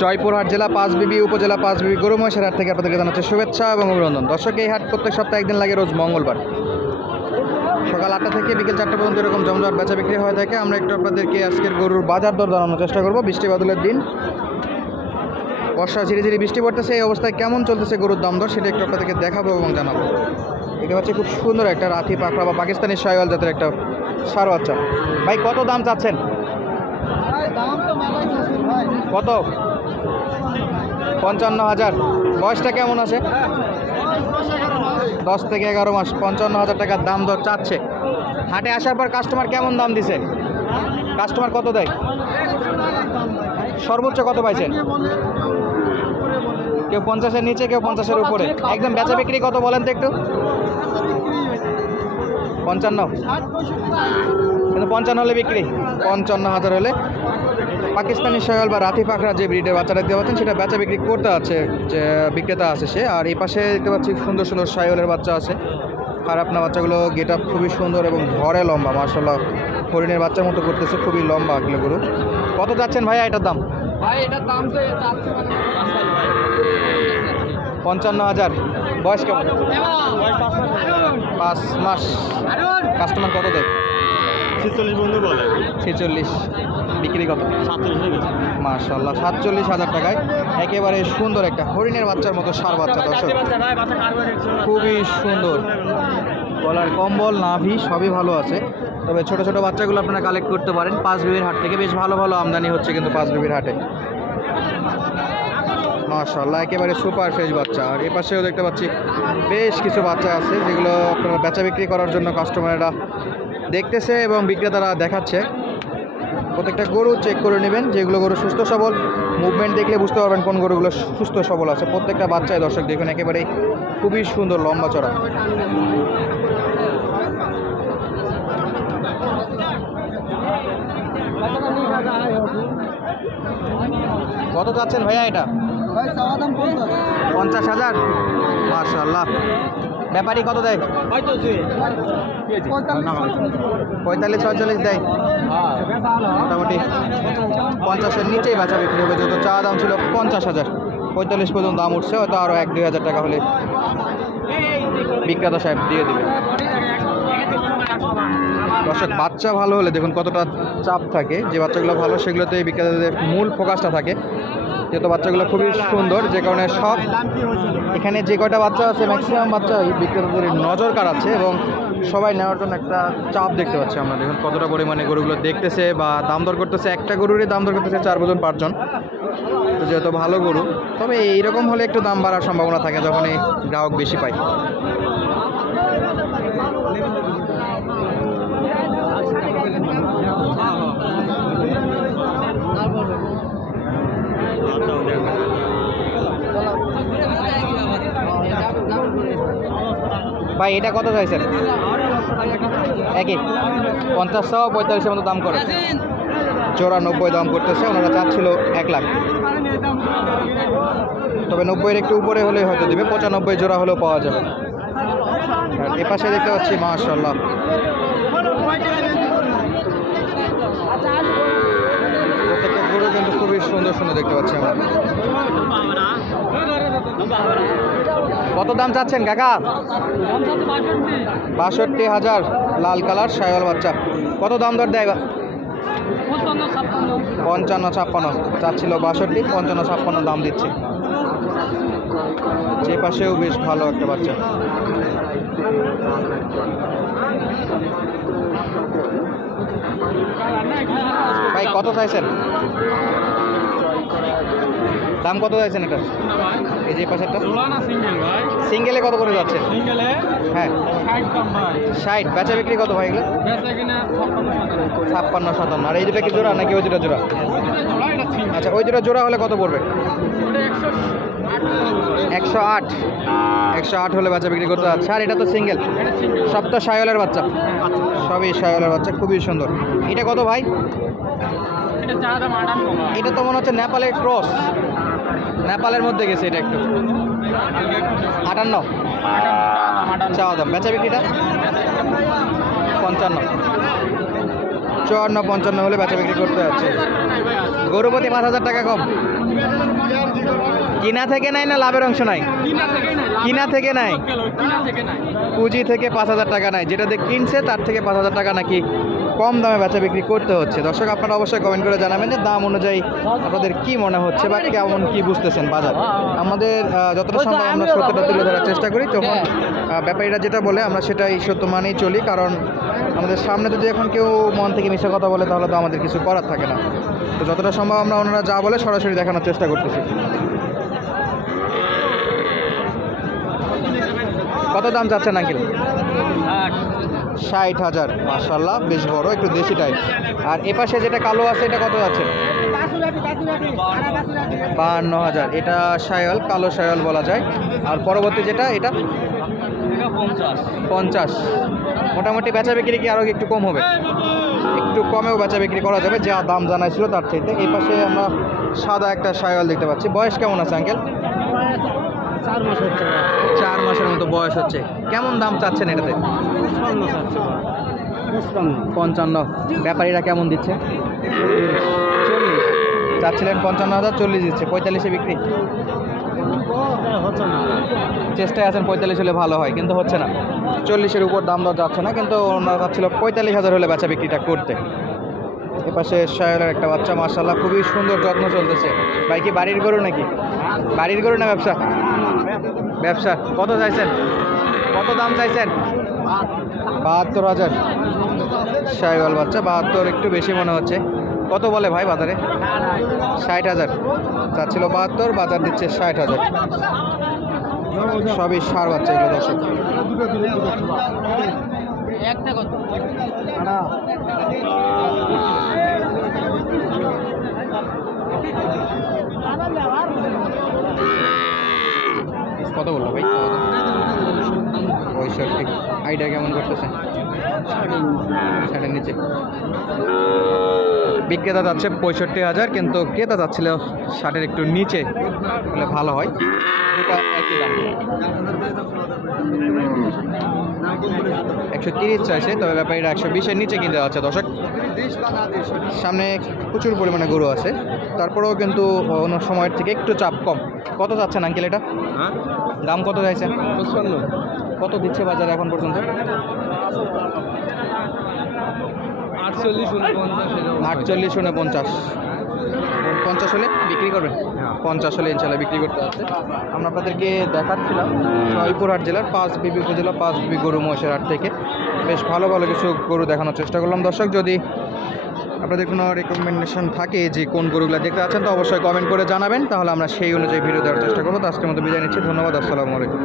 জয়পুরহাট জেলা পাঁচবিবি উপজেলা পাঁচবিবি গরু মহিষের হাট থেকে আপনাদেরকে জানাচ্ছে শুভেচ্ছা এবং অভিনন্দন। দর্শক, এই হাট প্রত্যেক সপ্তাহে একদিন লাগে রোজ মঙ্গলবার। সকাল আটটা থেকে বিকেল চারটা পর্যন্ত এরকম জমজমাট বেচা বিক্রি হয়ে থাকে। আমরা একটু আপনাদেরকে আজকের গরুর বাজার দর জানানোর চেষ্টা করব। বৃষ্টি বাদলের দিন। বর্ষা ঝিরি ঝিরি বৃষ্টি পড়তেছে। এই অবস্থায় কেমন চলতেছে গরুর দাম দর সেটা একটু আপনাদেরকে দেখাবো এবং জানাব। দেখতে পাচ্ছি খুব সুন্দর একটা রাথি পাখরা বা পাকিস্তানি শাইওয়াল জাতের একটা সার বাচ্চা। ভাই, কত দাম চাচ্ছেন? কত? পঞ্চান্ন হাজার। বয়সটা কেমন আছে? দশ থেকে এগারো মাস। পঞ্চান্ন হাজার টাকার দাম দর চাচ্ছে। হাটে আসার পর কাস্টমার কেমন দাম দিছে? কাস্টমার কত দেয়? সর্বোচ্চ কত পাইছেন কেউ পঞ্চাশের নিচে, কেউ পঞ্চাশের উপরে। একদম বেচা বিক্রি কত বলেন তো একটু? পঞ্চান্ন। কিন্তু পঞ্চান্ন হলে বিক্রি? পঞ্চান্ন হাজার হলে পাকিস্তানি শায়াল বা রাথি পাখরা যে ব্রিডের বাচ্চাটা দেখতে পাচ্ছেন সেটা বেচা বিক্রি করতে আছে যে বিক্রেতা আছে সে। আর এই পাশে দেখতে পাচ্ছি সুন্দর সুন্দর শায়লের বাচ্চা আছে। আর আপনার বাচ্চাগুলো গেট আপ খুবই সুন্দর এবং ঘরে লম্বা মার্শাল্লাহ হরিণের বাচ্চার মতো করতেছে খুবই লম্বা এগুলো গরু। কত যাচ্ছেন ভাইয়া এটার দাম? ভাই এটার দাম তো মানে পঞ্চান্ন হাজার। বয়স কেমন? পাঁচ মাস। কাস্টমার কত দেয়? ছিচল্লিশ বন্ধু বলে? ছেচল্লিশ। বিক্রি কত? মাশাল্লাহ সাতচল্লিশ হাজার টাকায়। একেবারে সুন্দর একটা হরিণের বাচ্চার মতো সার বাচ্চা দর্শক। খুবই সুন্দর। গলার কম্বল নাভি সবই ভালো আছে। তবে ছোট ছোট বাচ্চাগুলো আপনারা কালেক্ট করতে পারেন। পাঁচ বিবির হাট থেকে বেশ ভালো ভালো আমদানি হচ্ছে কিন্তু পাঁচ বিবির হাটে। মাশাল্লাহ একেবারে সুপার ফ্রেশ বাচ্চা। আর এপাশেও দেখতে পাচ্ছি বেশ কিছু বাচ্চা আছে যেগুলো আপনারা বেচা বিক্রি করার জন্য কাস্টমাররা দেখতেছে এবং বিক্রেতারা দেখাচ্ছে। প্রত্যেকটা গরু চেক করে নেবেন, যেগুলো গরু সুস্থ সবল। মুভমেন্ট দেখলে বুঝতে পারবেন কোন গরুগুলো সুস্থ সবল আছে। প্রত্যেকটা বাচ্চায় দর্শক দেখুন, একেবারেই খুবই সুন্দর লম্বা চড়া। কত চাচ্ছেন ভাইয়া এটা? পঞ্চাশ হাজার? মার্শাল্লাহ ব্যাপারী কত দেয়? পঁয়তাল্লিশ, ছয়চল্লিশ দেয়। মোটামুটি পঞ্চাশের নিচেই বেচা বিক্রি হবে যেহেতু চা দাম ছিল পঞ্চাশ হাজার। পঁয়তাল্লিশ পর্যন্ত দাম উঠছে, হয়তো আরও এক, দুই হাজার টাকা হলে বিক্রেতা সাহেব দিয়ে দেবে। দর্শক, বাচ্চা ভালো হলে দেখুন কতটা চাপ থাকে। যে বাচ্চাগুলো ভালো, সেগুলোতে বিক্রেতাদের মূল ফোকাসটা থাকে। যেহেতু বাচ্চাগুলো খুবই সুন্দর, যে কারণে সব এখানে যে কয়টা বাচ্চা আছে ম্যাক্সিমাম বাচ্চা বিক্রেতাদের নজর কাড়াচ্ছে এবং সবাই নেওয়ার জন্য একটা চাপ দেখতে পাচ্ছি আমরা। দেখুন কতটা পরিমাণে গরুগুলো দেখতেছে বা দাম দর করতেছে। একটা গরুরই দাম দর করতেছে চার জন পাঁচজন। তো যেহেতু ভালো গরু, তবে এইরকম হলে একটু দাম বাড়ার সম্ভাবনা থাকে যখন এই গ্রাহক বেশি পায়। ভাই, এটা কত চাইছেন? একই। পঞ্চাশশো পঁয়তাল্লিশের মতো দাম করে। চৌরানব্বই দাম করতেছে, ওনারা চাচ্ছিল এক লাখ। তবে নব্বইয়ের একটু উপরে হলেই হয়তো দিবে, পঁচানব্বই জোড়া হলেও পাওয়া যাবে। এ পাশে দেখতে পাচ্ছি মাশাল্লাহ প্রত্যেকটা গরু কিন্তু খুবই সুন্দর সুন্দর দেখতে পাচ্ছি আমরা। কত দাম চাচ্ছেন, কাকা? বাষট্টি হাজার, লাল কালার সাইওয়াল বাচ্চা। কত দাম দর দেয় পঞ্চান্ন ছাপ্পান্ন, চাচ্ছিল বাষট্টি, পঞ্চান্ন ছাপ্পান্ন দাম দিচ্ছে। যে পাশেও বেশ ভালো একটা বাচ্চা। ভাই, কত চাইছেন? দাম কত চাইছেন এটা? এই যে পাশেরটা। সিঙ্গেলে কত করে যাচ্ছে? হ্যাঁ। ষাট বেচা বিক্রি কত ভাই এগুলো? ছাপ্পান্ন সাতান্ন। আর এই দুটা কি জোড়া নাকি ওই দুটা জোড়া? আচ্ছা ওই দুটা জোড়া হলে কত পড়বে? একশো আট একশো আট। হলে বাচ্চা বিক্রি করতে যাচ্ছে। আর এটা তো সিঙ্গেল। সব তো সায়লের বাচ্চা। সবই সায়লের বাচ্চা। খুবই সুন্দর। এটা কত ভাই। এটা তো মনে হচ্ছে নেপালের ক্রস। নেপালের মধ্যে গেছে এটা একটু। আটান্ন। চাওয়া দাম। বেচা বিক্রিটা? পঞ্চান্ন। চুয়ান্ন, পঞ্চান্ন হলে বেচা বিক্রি করতে হচ্ছে গরুপতি পাঁচ হাজার টাকা কম। কিনা থেকে নাই না লাভের অংশ নাই? কিনা থেকে নাই পুঁজি থেকে পাঁচ হাজার টাকা নাই। যেটা দিয়ে কিনছে তার থেকে পাঁচ হাজার টাকা নাকি কম দামে বেচা বিক্রি করতে হচ্ছে। দর্শক আপনারা অবশ্যই কমেন্ট করে জানাবেন যে দাম অনুযায়ী আপনাদের কি মনে হচ্ছে বা কেমন কি বুঝতেছেন বাজার। আমাদের যতটা সম্ভব আমরা সত্যটা তুলে ধরার চেষ্টা করি। তখন ব্যাপারীরা যেটা বলে আমরা সেটাই সত্য মানেই চলি। কারণ আমাদের সামনে যদি এখন কেউ মন থেকে মিশে কথা বলে তাহলে তো আমাদের কিছু করার থাকে না। তো যতটা সম্ভব আমরা ওনারা যা বলে সরাসরি দেখানোর চেষ্টা করতেছি। কত দাম চাচ্ছেন আঙ্কেল ষাট হাজার মার্শাল্লাহ বেশ বড়, একটু দেশি টাইপ। আর এপাশে যেটা কালো আছে, এটা কত যাচ্ছে? বাহান্ন হাজার, এটা সায়ল কালো সায়ল বলা যায়। আর পরবর্তী যেটা, এটা? পঞ্চাশ। মোটামুটি বেচা বিক্রি কি আরও একটু কম হবে? একটু কমেও বেচা বিক্রি করা যাবে, যা দাম জানাইছিল তার চাইতে। এই পাশে আমরা সাদা একটা সায়ল দেখতে পাচ্ছি। বয়স কেমন আছে আঙ্কেল? চার মাস হচ্ছে। চার মাসের মতো বয়স হচ্ছে। কেমন দাম চাচ্ছেন এটাতে? পঞ্চান্ন ব্যাপারীরা কেমন দিচ্ছে? চল্লিশ। চাচ্ছিলেন পঞ্চান্ন হাজার চল্লিশ দিচ্ছে। পঁয়তাল্লিশে বিক্রি? চেষ্টায় আছেন পঁয়তাল্লিশ হলে ভালো হয় কিন্তু হচ্ছে না। চল্লিশের উপর দাম দর যাচ্ছে না কিন্তু ওনারা চাচ্ছিল পঁয়তাল্লিশ হাজার হলে বেচা বিক্রিটা করতে। এপাশে শায়লের একটা বাচ্চা মার্শাল্লাহ খুবই সুন্দর যত্ন চলতেছে। ভাই, কি বাড়ির গরু নাকি? বাড়ির গরু না ব্যবসা? ব্যবসা। কত চাইছেন? কত দাম চাইছেন? বাহাত্তর হাজার। শাহিওয়াল বাচ্চা, বাহাত্তর, একটু বেশি মনে হচ্ছে। কত বলে ভাই বাজারে? ষাট হাজার। চাচ্ছিল বাহাত্তর, বাজার দিচ্ছে ষাট হাজার। সবই সার বাচ্চা এগুলো একটা কত কত বলল ভাই? পঁয়ষট্টি। আইডিয়া কেমন করতেছে? ষাটের নিচে। বিক্রেতা যাচ্ছে পঁয়ষট্টি হাজার কিন্তু ক্রেতা যাচ্ছিল ষাটের একটু নিচে হলে ভালো হয়। দুটা একই দাম। একশো তিরিশ চাইছে তবে ব্যাপারীরা একশো বিশের নিচে কিনতে যাচ্ছে দর্শক। সামনে প্রচুর পরিমাণে গরু আছে। তারপরেও কিন্তু অন্য সময়ের থেকে একটু চাপ কম। কত যাচ্ছেন আঙ্কেল এটা? দাম কত পঞ্চান্ন কত দিচ্ছে বাজারে এখন পর্যন্ত? আটচল্লিশ উনপঞ্চাশ আটচল্লিশ শূন্য পঞ্চাশ হলে বিক্রি করবেন? পঞ্চাশ হলে ইনশাল্লাহ বিক্রি করতে হচ্ছে আমরা আপনাদেরকে দেখাচ্ছিলাম জয়পুরহাট জেলার পাঁচ বিবি উপজেলা পাঁচ বিবি গরু মহিষের হাট থেকে। বেশ ভালো ভালো কিছু গরু দেখানোর চেষ্টা করলাম। দর্শক যদি আপনাদের কোনো রেকমেন্ডেশন থাকে যে কোন গরুগুলো দেখতে আছেন তো অবশ্যই কমেন্ট করে জানাবেন। তাহলে আমরা সেই অনুযায়ী ভিডিও দেওয়ার চেষ্টা করব। তো আজকের মতো বিদায় নিচ্ছি। ধন্যবাদ। আসসালামু আলাইকুম।